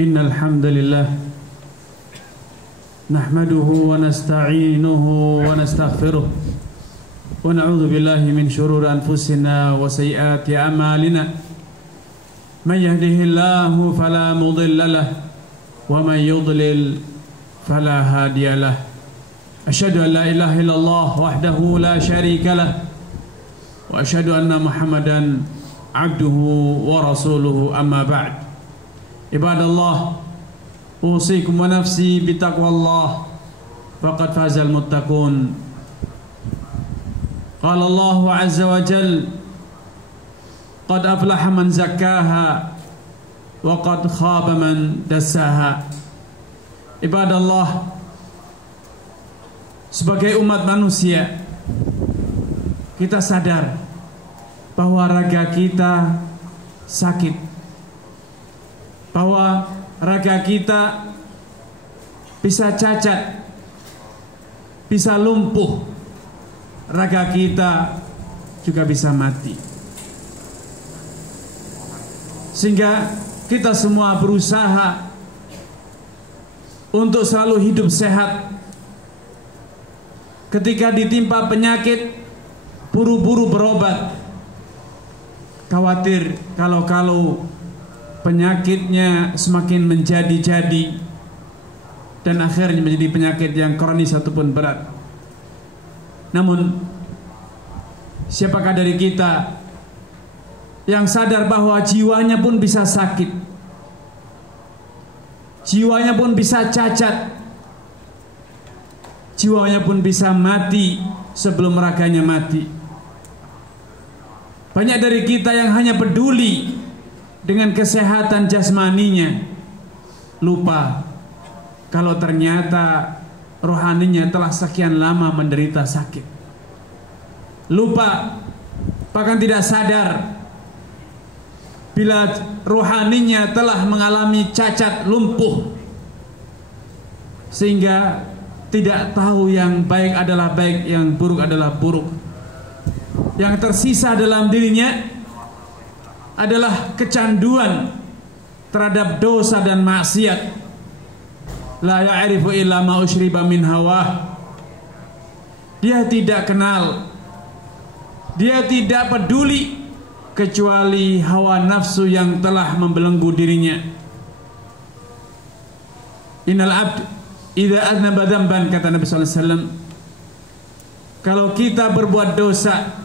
Innal hamdalillah nahmaduhu wa nasta'inuhu wa nastaghfiruh wa na'udzu billahi min shururi anfusina wa sayyiati a'malina may yahdihillahu fala mudilla lahu wa may yudlil fala hadiya lahu asyhadu an la ilaha illallah wahdahu la syarika lahu wa asyhadu anna Muhammadan abduhu wa rasuluhu amma ba'd. Ibadallah, usikum wa nafsi bitaqwallah faqad fazal muttaqun. Qala Allah azza wa jal qad aflaha man zakkaha wa qad khaba man dassaha. Ibadallah, sebagai umat manusia kita sadar bahwa raga kita sakit, bahwa raga kita bisa cacat, bisa lumpuh, raga kita juga bisa mati. Sehingga kita semua berusaha untuk selalu hidup sehat. Ketika ditimpa penyakit, buru-buru berobat, khawatir kalau penyakitnya semakin menjadi-jadi dan akhirnya menjadi penyakit yang kronis ataupun berat. Namun siapakah dari kita yang sadar bahwa jiwanya pun bisa sakit, jiwanya pun bisa cacat, jiwanya pun bisa mati sebelum raganya mati. Banyak dari kita yang hanya peduli dengan kesehatan jasmaninya, lupa kalau ternyata rohaninya telah sekian lama menderita sakit. Lupa, bahkan tidak sadar bila rohaninya telah mengalami cacat, lumpuh, sehingga tidak tahu yang baik adalah baik, yang buruk adalah buruk. Yang tersisa dalam dirinya adalah kecanduan terhadap dosa dan maksiat. La ya'rifu illa ma usyriba min hawa. Dia tidak kenal, dia tidak peduli kecuali hawa nafsu yang telah membelenggu dirinya. Innal abd idza aznaba dzamban, kata Nabi sallallahu alaihi wasallam, kalau kita berbuat dosa,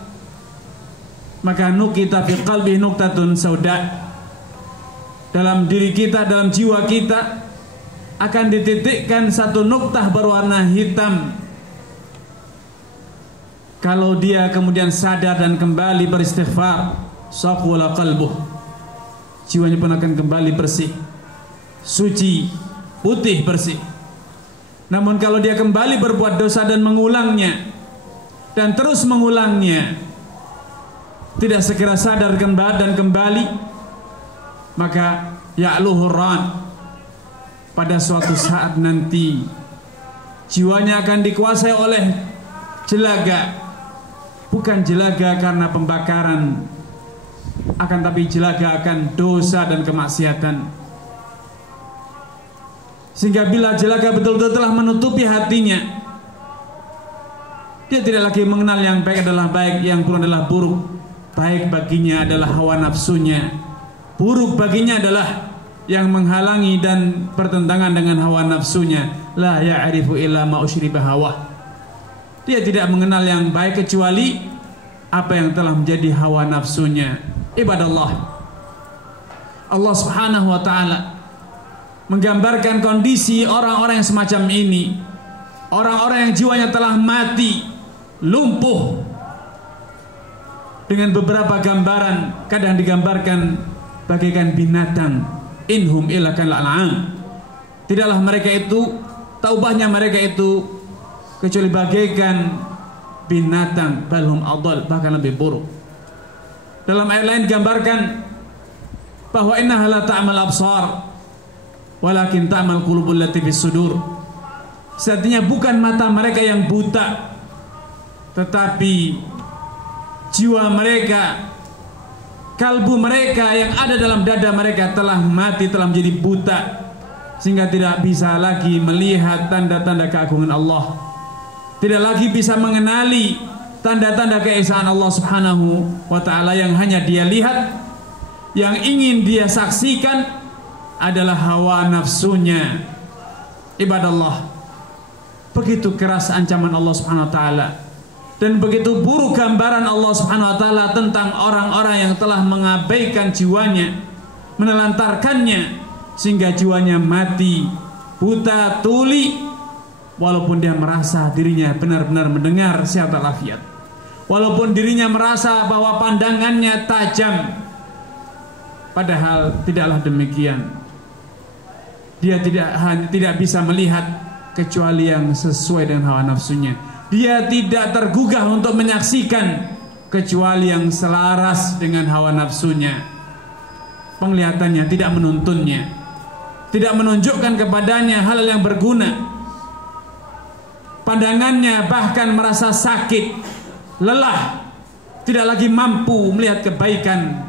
maka nukita fi qalbi nuktatun sauda, dalam diri kita, dalam jiwa kita akan dititikkan satu nuktah berwarna hitam. Kalau dia kemudian sadar dan kembali beristighfar, saqwala qalbuh, jiwanya pun akan kembali bersih, suci, putih, bersih. Namun kalau dia kembali berbuat dosa dan mengulangnya dan terus mengulangnya, tidak segera sadar dan kembali, maka ya'luhur ran, pada suatu saat nanti jiwanya akan dikuasai oleh jelaga. Bukan jelaga karena pembakaran, akan tapi jelaga akan dosa dan kemaksiatan. Sehingga bila jelaga betul-betul telah menutupi hatinya, dia tidak lagi mengenal yang baik adalah baik, yang buruk adalah buruk. Baik baginya adalah hawa nafsunya, buruk baginya adalah yang menghalangi dan bertentangan dengan hawa nafsunya. La ya'rifu illa ma usyriba hawa. Dia tidak mengenal yang baik kecuali apa yang telah menjadi hawa nafsunya. Ibadallah, Allah subhanahu wa ta'ala menggambarkan kondisi orang-orang yang semacam ini, orang-orang yang jiwanya telah mati, lumpuh, dengan beberapa gambaran. Kadang digambarkan bagaikan binatang, inhum illa kal an'am, tidaklah mereka itu, taubahnya mereka itu kecuali bagaikan binatang, balhum adal, bahkan lebih buruk. Dalam ayat lain digambarkan bahwa innaha la ta'mal absar walakin ta'mal qulubul lati fis sudur. Artinya bukan mata mereka yang buta, tetapi jiwa mereka, kalbu mereka yang ada dalam dada mereka telah mati, telah menjadi buta. sehingga tidak bisa lagi melihat tanda-tanda keagungan Allah, tidak lagi bisa mengenali tanda-tanda keesaan Allah Subhanahu wa ta'ala. Yang hanya dia lihat, yang ingin dia saksikan adalah hawa nafsunya. Ibadallah, begitu keras ancaman Allah Subhanahu wa ta'ala, dan begitu buruk gambaran Allah Subhanahu wa ta'ala tentang orang-orang yang telah mengabaikan jiwanya, menelantarkannya, sehingga jiwanya mati, buta, tuli, walaupun dia merasa dirinya benar-benar mendengar sehat walafiat, walaupun dirinya merasa bahwa pandangannya tajam, padahal tidaklah demikian. Dia tidak bisa melihat kecuali yang sesuai dengan hawa nafsunya. Dia tidak tergugah untuk menyaksikan kecuali yang selaras dengan hawa nafsunya. Penglihatannya tidak menuntunnya, tidak menunjukkan kepadanya hal yang berguna. Pandangannya bahkan merasa sakit, lelah, tidak lagi mampu melihat kebaikan,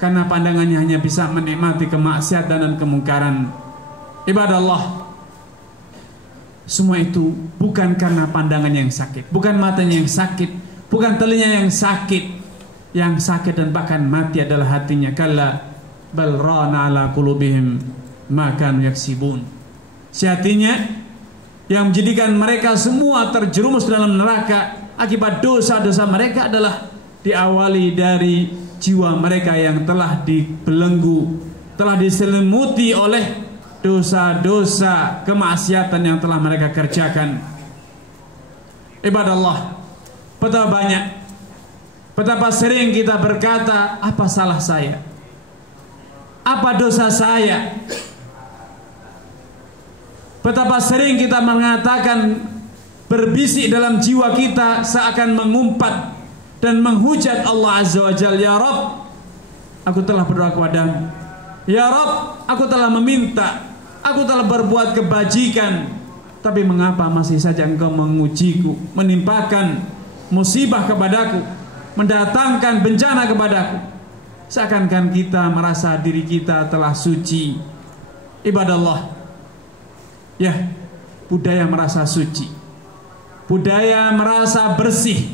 karena pandangannya hanya bisa menikmati kemaksiatan dan kemungkaran. Ibadallah, semua itu bukan karena pandangan yang sakit, bukan matanya yang sakit, bukan telinga yang sakit. Yang sakit dan bahkan mati adalah hatinya. Kalla bal rana ala qulubihim ma kanu yaksibun. Si hatinya yang menjadikan mereka semua terjerumus dalam neraka akibat dosa-dosa mereka adalah diawali dari jiwa mereka yang telah dibelenggu, telah diselimuti oleh dosa-dosa kemaksiatan yang telah mereka kerjakan. Ibadallah, betapa sering kita berkata, apa salah saya? Apa dosa saya? Betapa sering kita mengatakan, berbisik dalam jiwa kita seakan mengumpat dan menghujat Allah Azza wa Jalla, ya Rabb, aku telah berdoa kepadamu. Ya Rabb, aku telah meminta, aku telah berbuat kebajikan, tapi mengapa masih saja engkau mengujiku, menimpakan musibah kepadaku, mendatangkan bencana kepadaku? Seakan-akan kita merasa diri kita telah suci. Ibadallah, ya, budaya merasa suci, budaya merasa bersih,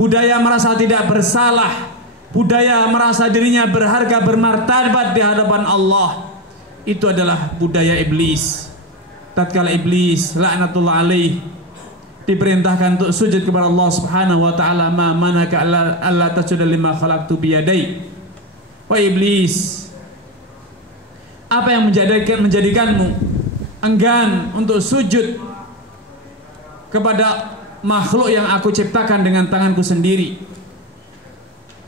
budaya merasa tidak bersalah, budaya merasa dirinya berharga, bermartabat di hadapan Allah, itu adalah budaya iblis. Tatkala iblis laknatullah alaih diperintahkan untuk sujud kepada Allah Subhanahu wa ta'ala, ma manaka alla tasjuda lima khalaqtu biyadai. Wahai iblis, apa yang menjadikanmu enggan untuk sujud kepada makhluk yang aku ciptakan dengan tanganku sendiri?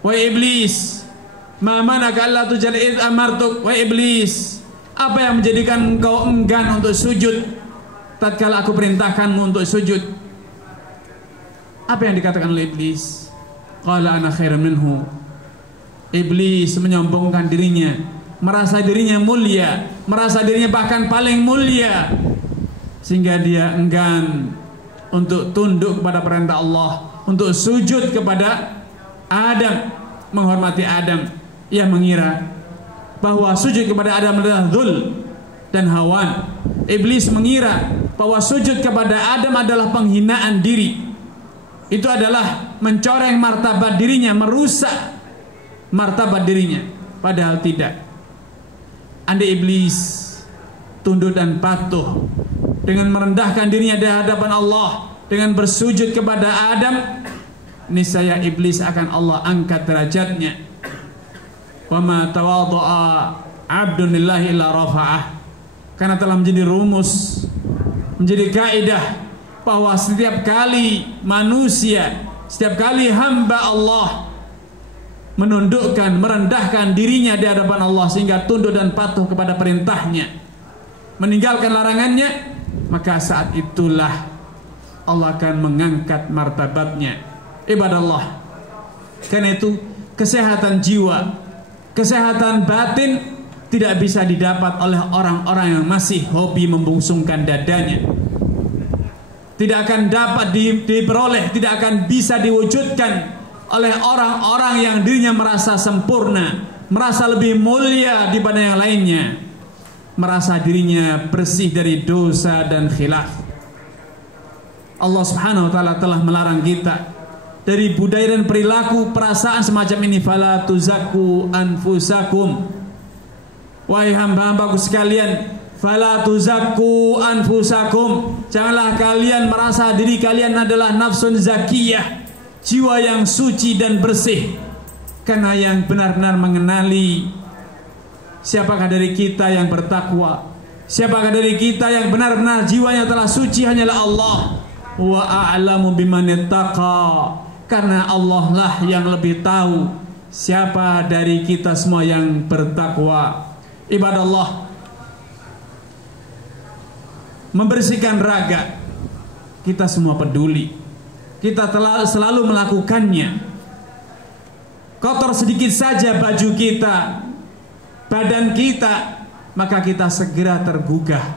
Wahai iblis, ma manaka alla tasjuda id amartuk. Wahai iblis, apa yang menjadikan engkau enggan untuk sujud tatkala aku perintahkanmu untuk sujud? Apa yang dikatakan oleh iblis? Qala ana khairum minhu. Iblis menyombongkan dirinya, merasa dirinya mulia, merasa dirinya bahkan paling mulia, sehingga dia enggan untuk tunduk kepada perintah Allah, untuk sujud kepada Adam, menghormati Adam. Ia mengira bahwa sujud kepada Adam adalah dzul dan hawan. Iblis mengira bahwa sujud kepada Adam adalah penghinaan diri. Itu adalah mencoreng martabat dirinya, merusak martabat dirinya. Padahal tidak. Andai iblis tunduk dan patuh dengan merendahkan dirinya di hadapan Allah, dengan bersujud kepada Adam, niscaya iblis akan Allah angkat derajatnya. Wa ma tawadha'a 'abdun lillahi illa rafa'ah. Karena telah menjadi rumus, menjadi kaidah bahwa setiap kali manusia, setiap kali hamba Allah menundukkan, merendahkan dirinya di hadapan Allah sehingga tunduk dan patuh kepada perintahnya, meninggalkan larangannya, maka saat itulah Allah akan mengangkat martabatnya. Ibadallah, karena itu kesehatan jiwa, kesehatan batin tidak bisa didapat oleh orang-orang yang masih hobi membungsungkan dadanya. Tidak akan dapat diperoleh, tidak akan bisa diwujudkan oleh orang-orang yang dirinya merasa sempurna, merasa lebih mulia daripada yang lainnya. merasa dirinya bersih dari dosa dan khilaf. Allah Subhanahu wa taala telah melarang kita dari budaya dan perilaku perasaan semacam ini. Fala tuzakku anfusakum, wahai hamba-hambaku sekalian, fala tuzakku anfusakum, janganlah kalian merasa diri kalian adalah nafsun zakiyah, jiwa yang suci dan bersih. Karena yang benar-benar mengenali siapakah dari kita yang bertakwa, siapakah dari kita yang benar-benar jiwanya telah suci, hanyalah Allah. Wa a'lamu biman ittaqa, karena Allah lah yang lebih tahu siapa dari kita semua yang bertakwa. Ibadallah, membersihkan raga kita semua peduli, kita telah selalu melakukannya. Kotor sedikit saja baju kita, badan kita, maka kita segera tergugah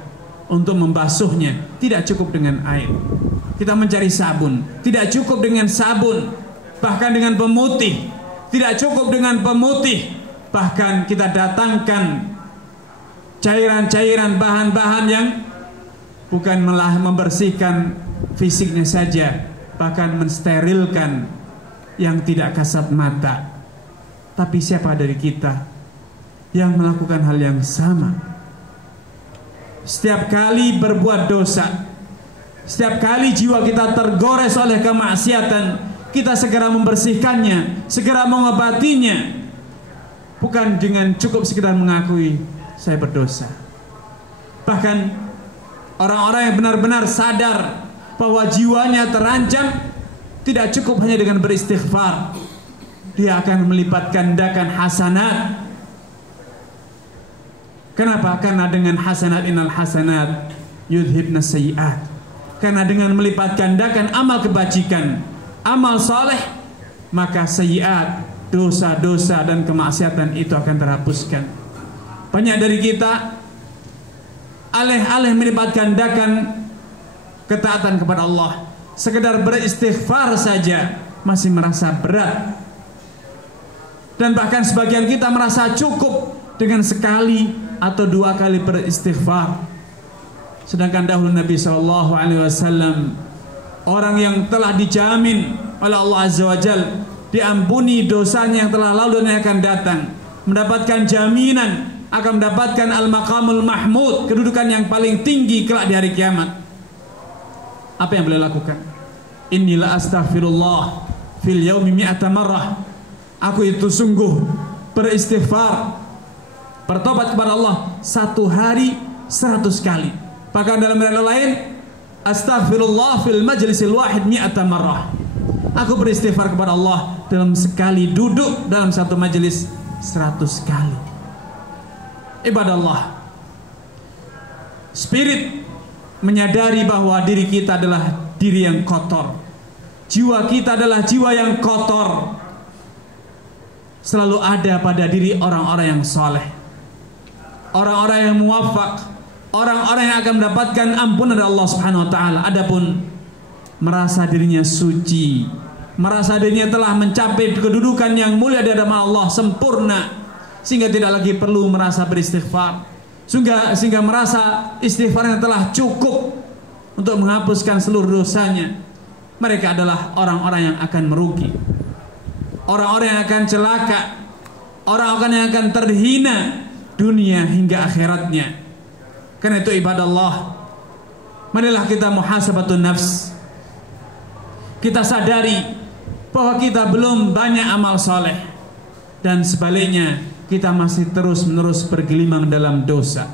untuk membasuhnya. Tidak cukup dengan air, kita mencari sabun. Tidak cukup dengan sabun, bahkan dengan pemutih. Tidak cukup dengan pemutih, bahkan kita datangkan cairan-cairan, bahan-bahan yang bukan malah membersihkan fisiknya saja, bahkan mensterilkan yang tidak kasat mata. Tapi siapa dari kita yang melakukan hal yang sama? Setiap kali berbuat dosa, setiap kali jiwa kita tergores oleh kemaksiatan, kita segera membersihkannya, segera mengobatinya. Bukan dengan cukup sekedar mengakui saya berdosa. Bahkan orang-orang yang benar-benar sadar bahwa jiwanya terancam, tidak cukup hanya dengan beristighfar, dia akan melipat gandakan hasanat. Kenapa? Karena dengan hasanat, innal hasanat yudhibna sayyi'at. Karena dengan melipat gandakan amal kebajikan, amal soleh, maka sayyi'at, dosa-dosa dan kemaksiatan itu akan terhapuskan. Banyak dari kita alih-alih melipat gandakan ketaatan kepada Allah, sekedar beristighfar saja masih merasa berat. Dan bahkan sebagian kita merasa cukup dengan sekali atau dua kali beristighfar. Sedangkan dahulu Nabi SAW, orang yang telah dijamin oleh Allah Azza wa Jal diampuni dosanya yang telah lalu dan yang akan datang, mendapatkan jaminan akan mendapatkan al-maqamul mahmud, kedudukan yang paling tinggi kelak di hari kiamat. Apa yang beliau lakukan? Inilah astaghfirullah fil yaumi mi'ata marrah. Aku itu sungguh beristighfar, bertobat kepada Allah satu hari 100 kali. Bahkan dalam riwayat lain, astaghfirullah fil majlisil wahid mi'ata marrah. Aku beristighfar kepada Allah dalam sekali duduk dalam satu majelis 100 kali. Ibadallah, spirit menyadari bahwa diri kita adalah diri yang kotor, jiwa kita adalah jiwa yang kotor, selalu ada pada diri orang-orang yang soleh, orang-orang yang muwafaq, orang-orang yang akan mendapatkan ampunan dari Allah Subhanahu wa taala. Adapun merasa dirinya suci, merasa dirinya telah mencapai kedudukan yang mulia di hadapan Allah, sempurna, sehingga tidak lagi perlu merasa beristighfar, sehingga merasa istighfar yang telah cukup untuk menghapuskan seluruh dosanya. Mereka adalah orang-orang yang akan merugi, orang-orang yang akan celaka, orang-orang yang akan terhina dunia hingga akhiratnya. Karena itu ibadallah, marilah kita muhasabatun nafs. Kita sadari bahwa kita belum banyak amal soleh, dan sebaliknya kita masih terus-menerus bergelimang dalam dosa.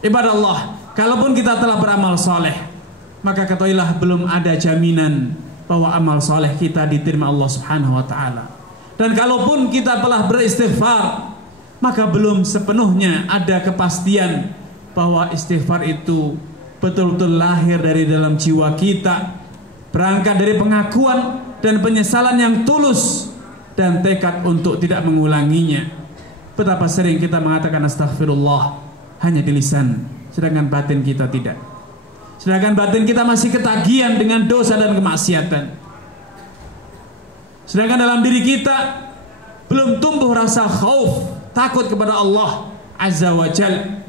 Ibadallah, kalaupun kita telah beramal soleh, maka ketahuilah belum ada jaminan bahwa amal soleh kita diterima Allah Subhanahu wa ta'ala. Dan kalaupun kita telah beristighfar, maka belum sepenuhnya ada kepastian bahwa istighfar itu betul-betul lahir dari dalam jiwa kita, berangkat dari pengakuan dan penyesalan yang tulus dan tekad untuk tidak mengulanginya. Betapa sering kita mengatakan astaghfirullah hanya di lisan, sedangkan batin kita tidak. Sedangkan batin kita masih ketagihan dengan dosa dan kemaksiatan. Sedangkan dalam diri kita belum tumbuh rasa khauf, takut kepada Allah Azza wa Jal.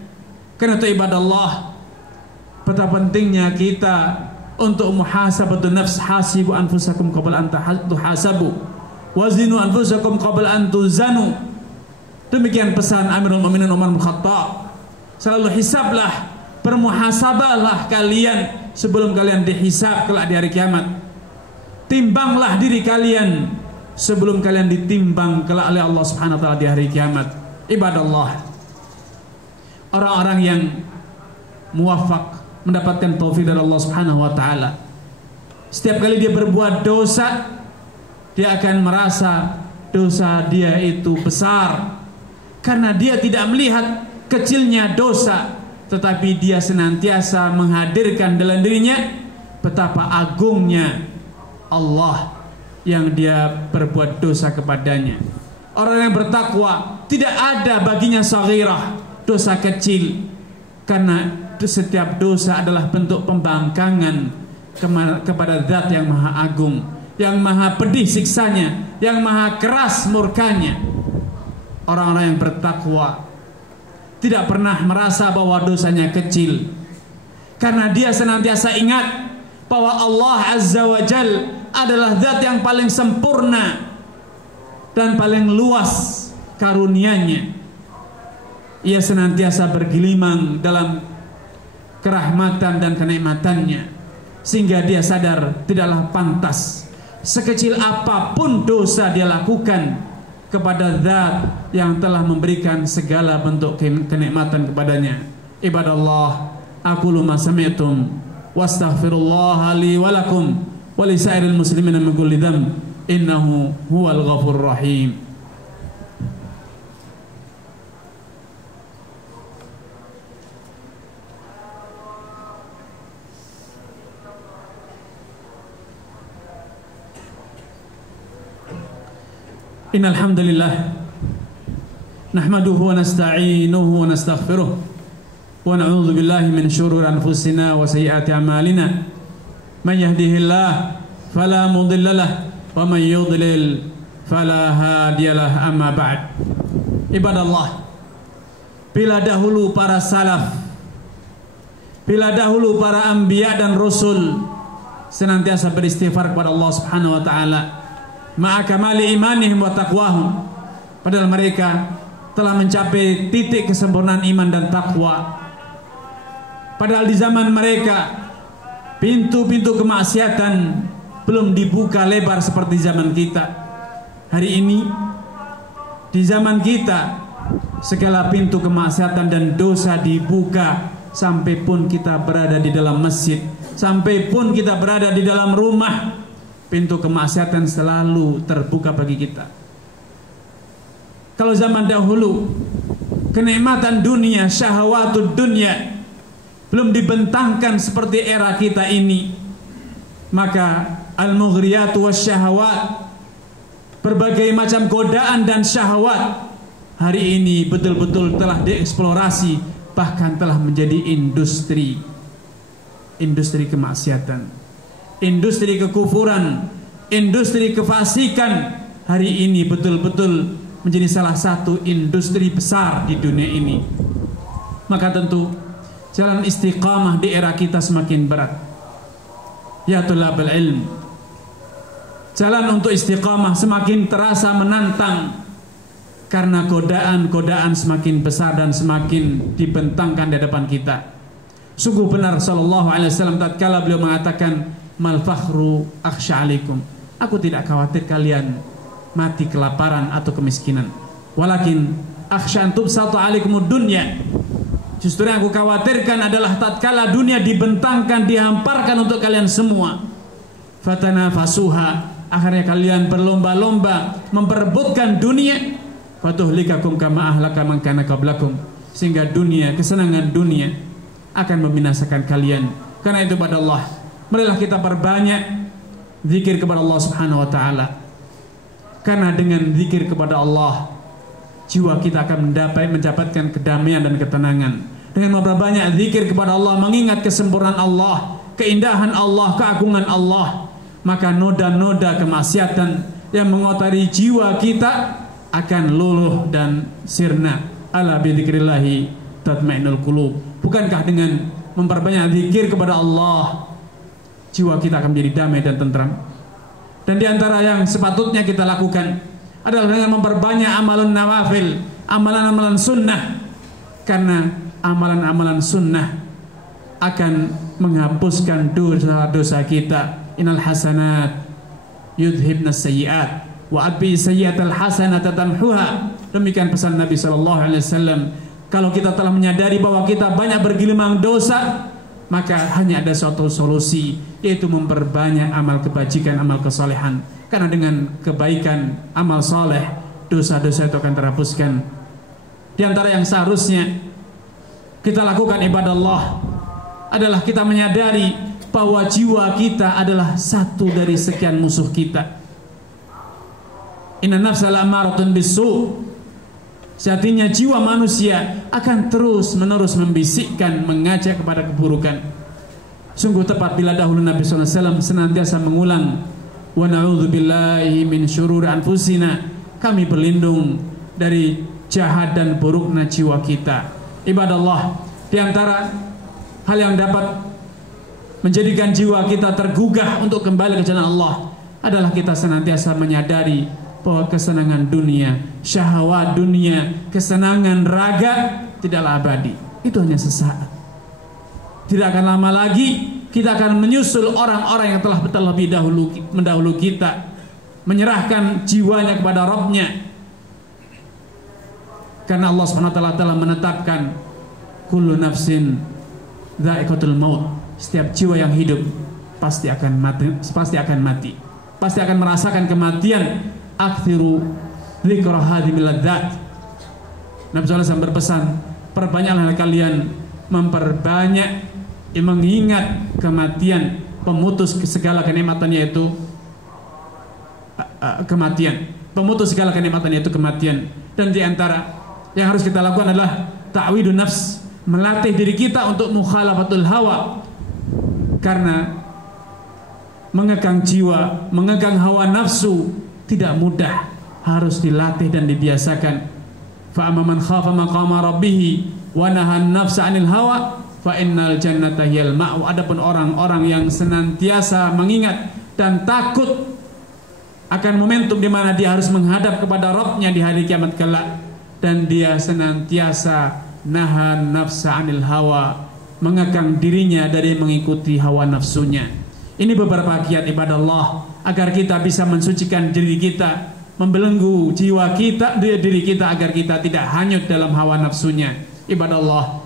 Karena itu ibadah Allah, betapa pentingnya kita untuk muhasabatun nafs. Hasibu anfusakum qabla an tuhasabu wazinu anfusakum qabla an tuzanu. Demikian pesan Amirul Mukminin Umar bin Khattab. Selalu hisablah, bermuhasabahlah kalian sebelum kalian dihisab kelak di hari kiamat. Timbanglah diri kalian sebelum kalian ditimbang kelak oleh Allah Subhanahu wa taala di hari kiamat. Ibadah Allah, orang-orang yang muwafaq, mendapatkan taufik dari Allah Subhanahu wa taala, setiap kali dia berbuat dosa, dia akan merasa dosa dia itu besar, karena dia tidak melihat kecilnya dosa, tetapi dia senantiasa menghadirkan dalam dirinya betapa agungnya Allah yang dia berbuat dosa kepadanya. Orang yang bertakwa tidak ada baginya saghirah, dosa kecil, karena setiap dosa adalah bentuk pembangkangan kepada zat yang maha agung, yang maha pedih siksanya, yang maha keras murkanya. Orang-orang yang bertakwa tidak pernah merasa bahwa dosanya kecil, karena dia senantiasa ingat bahwa Allah Azza wa Jal adalah zat yang paling sempurna dan paling luas karunia-Nya. Ia senantiasa bergelimang dalam kerahmatan dan kenikmatan-Nya, sehingga dia sadar tidaklah pantas sekecil apapun dosa dia lakukan kepada zat yang telah memberikan segala bentuk kenikmatan kepadanya. Ibadallah, aqulu ma sami'tum wastaghfirullah li wa lakum wa li sa'iril muslimina min kulli dhanb innahu huwal ghafurur rahim. Innal hamdalillah nahmaduhu wa nasta'inuhu wa nastaghfiruh wa na'udzu billahi min shururi anfusina wa sayyiati a'malina. Man yahdihillahu fala mudilla lahu wa man yudlil fala hadiyalah. Amma ba'd. Ibadallah, bila dahulu para salaf, bila dahulu para anbiya dan rasul senantiasa beristighfar kepada Allah Subhanahu wa taala ma'a kamali imanihim wa taqwahum, padahal mereka telah mencapai titik kesempurnaan iman dan takwa. Padahal di zaman mereka pintu-pintu kemaksiatan belum dibuka lebar seperti zaman kita. Hari ini di zaman kita segala pintu kemaksiatan dan dosa dibuka, sampai pun kita berada di dalam masjid, sampai pun kita berada di dalam rumah, pintu kemaksiatan selalu terbuka bagi kita. Kalau zaman dahulu kenikmatan dunia, syahwatud dunia belum dibentangkan seperti era kita ini, maka al-mughriyat wasyahawat, berbagai macam godaan dan syahwat hari ini betul-betul telah dieksplorasi, bahkan telah menjadi industri kemaksiatan, industri kekufuran, industri kefasikan. Hari ini betul-betul menjadi salah satu industri besar di dunia ini. Maka tentu jalan istiqamah di era kita semakin berat. Ya tulabul ilm, jalan untuk istiqamah semakin terasa menantang, karena godaan-godaan semakin besar dan semakin dibentangkan di depan kita. Sungguh benar sallallahu alaihi wasallam tatkala beliau mengatakan, mal fakhru akhsha alaikum, aku tidak khawatir kalian mati kelaparan atau kemiskinan, walakin akhsha an tubsatu alaikumud dunya, justru yang aku khawatirkan adalah tatkala dunia dibentangkan, dihamparkan untuk kalian semua, fatanafasuha, akhirnya kalian berlomba-lomba memperebutkan dunia, fatuhlikakum kama ahlaka man kana qablakum, sehingga dunia, kesenangan dunia akan membinasakan kalian. Karena itu pada Allah, marilah kita perbanyak zikir kepada Allah Subhanahu wa taala. Karena dengan zikir kepada Allah, jiwa kita akan mendapatkan kedamaian dan ketenangan. Dengan memperbanyak zikir kepada Allah, mengingat kesempurnaan Allah, keindahan Allah, keagungan Allah, maka noda-noda kemaksiatan yang mengotori jiwa kita akan luluh dan sirna. Ala bidzikrillahi tatma'innul qulub. Bukankah dengan memperbanyak zikir kepada Allah, jiwa kita akan menjadi damai dan tentram? Dan di antara yang sepatutnya kita lakukan adalah dengan memperbanyak amalan nawafil, amalan-amalan sunnah. Karena amalan-amalan sunnah akan menghapuskan dosa-dosa kita. Innal hasanat yudhibnas sayyi'at wa atbi sayyi'atal hasanata tamhuha. Demikian pesan Nabi SAW. Kalau kita telah menyadari bahwa kita banyak bergelimang dosa, maka hanya ada suatu solusi, yaitu memperbanyak amal kebajikan, amal kesalehan. Karena dengan kebaikan, amal soleh, dosa-dosa itu akan terhapuskan. Di antara yang seharusnya kita lakukan ibadah Allah adalah kita menyadari bahwa jiwa kita adalah satu dari sekian musuh kita. Inna nafsa la'amaratun bisu'. Sejatinya jiwa manusia akan terus-menerus membisikkan, mengajak kepada keburukan. Sungguh tepat bila dahulu Nabi SAW senantiasa mengulang, wa na'udzubillahi min syururi anfusina. Kami berlindung dari jahat dan buruknya jiwa kita. Ibadah Allah, di antara hal yang dapat menjadikan jiwa kita tergugah untuk kembali ke jalan Allah adalah kita senantiasa menyadari bahwa kesenangan dunia, syahwat dunia, kesenangan raga tidaklah abadi. Itu hanya sesaat. Tidak akan lama lagi kita akan menyusul orang-orang yang telah terlebih mendahulu kita, menyerahkan jiwanya kepada Rabb-Nya. Karena Allah SWT telah menetapkan kullu nafsin dha'iqatul maut. Setiap jiwa yang hidup pasti akan mati, pasti akan merasakan kematian. Akthiru dzikra hadhimil ladzat. Nabi SAW berpesan, perbanyaklah kalian memperbanyak mengingat kematian, pemutus segala kenikmatan, yaitu kematian. Pemutus segala kenikmatan yaitu kematian. Dan di antara yang harus kita lakukan adalah ta'widun nafs, melatih diri kita untuk mukhalafatul hawa. Karena mengekang jiwa, mengekang hawa nafsu tidak mudah, harus dilatih dan dibiasakan. Fa amman khafa maqama rabbih wa nahan nafsa 'anil hawa fa innal jannata hiyal ma'wa. Adapun orang-orang yang senantiasa mengingat dan takut akan momentum di mana dia harus menghadap kepada Rabb-Nya di hari kiamat kelak, dan dia senantiasa nahan nafsa 'anil hawa, mengekang dirinya dari mengikuti hawa nafsunya. Ini beberapa kiat ibadah Allah agar kita bisa mensucikan diri kita, membelenggu jiwa kita, diri kita, agar kita tidak hanyut dalam hawa nafsunya. Ibadah Allah,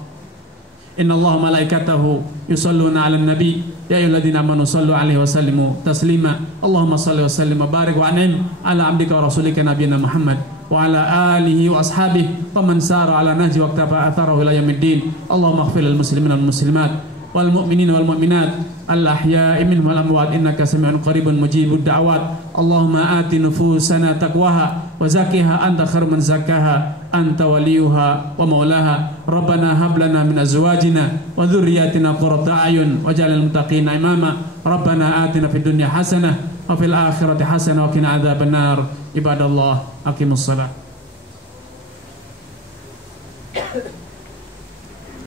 innallaha malaikatahu yusalluna 'alan nabi ya ayyuhalladzina amanu sallu 'alaihi wa sallimu taslima. Allahumma shalli wa sallim wa barik wa an'im ala 'abdika wa rasulika nabiyina Muhammad wa ala alihi wa ashabihi wa man sara ala nahji wa iqtafa atharahu ila yaumiddin. Allahumma ighfir lil muslimina wal muslimat wal mu'minina wal mu'minat al ahya'i minhum wal amwat innaka sami'un qaribun mujibud da'wat. Allahumma ati nufusana taqwaha wa zakkiha anta khairu man zakkaha anta waliyuha wa maulaha. Rabbana hab lana min azwajina wa dhurriyyatina qurrata a'yun waj'alna lil muttaqina imama. Rabbana atina fid dunya hasanah wa fil akhirati hasanah wa qina adzabannar. Ibadallah, aqimus shalah.